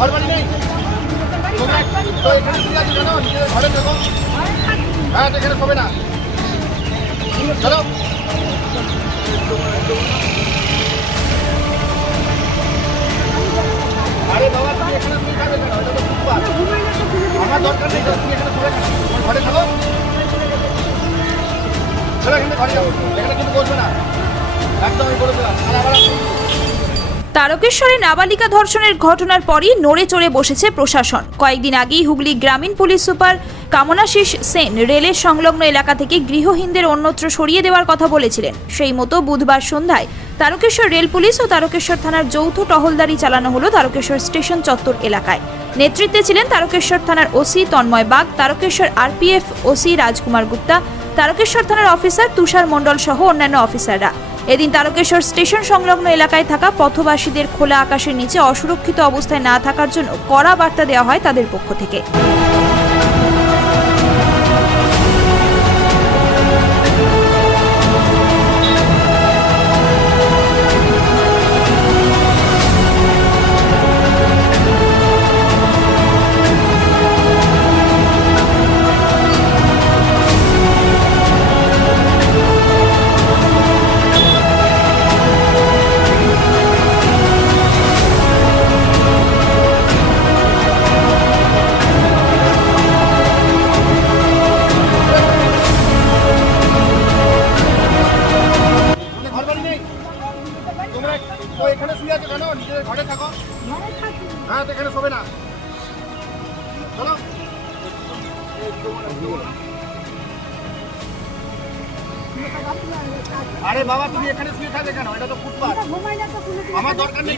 ঘর বাড়ি নেই? ঘরে দেখো। হ্যাঁ এখানে হবে না। চলো। আরে বাবা তুমি এখানে তুমি খাবে কেন আমার দরকার নেই তুমি এখানে তুমি ঘরে থাকো। এখানে কিন্তু বসবে না একদম আমি বলে দিলাম আর। তারকেশ্বরে নাবালিকা ধর্ষণের ঘটনার পরই নড়ে চড়ে বসেছে প্রশাসন। কয়েকদিন আগেই হুগলি গ্রামীণ পুলিশ সুপার কামনাশিস সেন রেলের সংলগ্ন এলাকা থেকে গৃহহীনদের অন্যত্র সরিয়ে দেওয়ার কথা বলেছিলেন। সেই মতো বুধবার সন্ধ্যায় তারকেশ্বর রেল পুলিশ ও তারকেশ্বর থানার যৌথ টহলদারি চালানো হলো তারকেশ্বর স্টেশন চত্বর এলাকায়। নেতৃত্বে ছিলেন তারকেশ্বর থানার OC Tanmoy Bag, Tarakeswar RPF OC Rajkumar Gupta, Tarakeswar থানার অফিসার তুষার মণ্ডল সহ অন্যান্য অফিসাররা। এদিন তারকেশ্বর স্টেশন সংলগ্ন এলাকায় থাকা পথবাসীদের খোলা আকাশের নিচে অসুরক্ষিত অবস্থায় না থাকার জন্য কড়া বার্তা দেওয়া হয় তাদের পক্ষ থেকে। হ্যাঁ এখানে শোবে না। চলো। আরে বাবা তুমি এখানে শুয়ে থাকবে কেন? এটা তো ফুটপাথ আমার দরকার নেই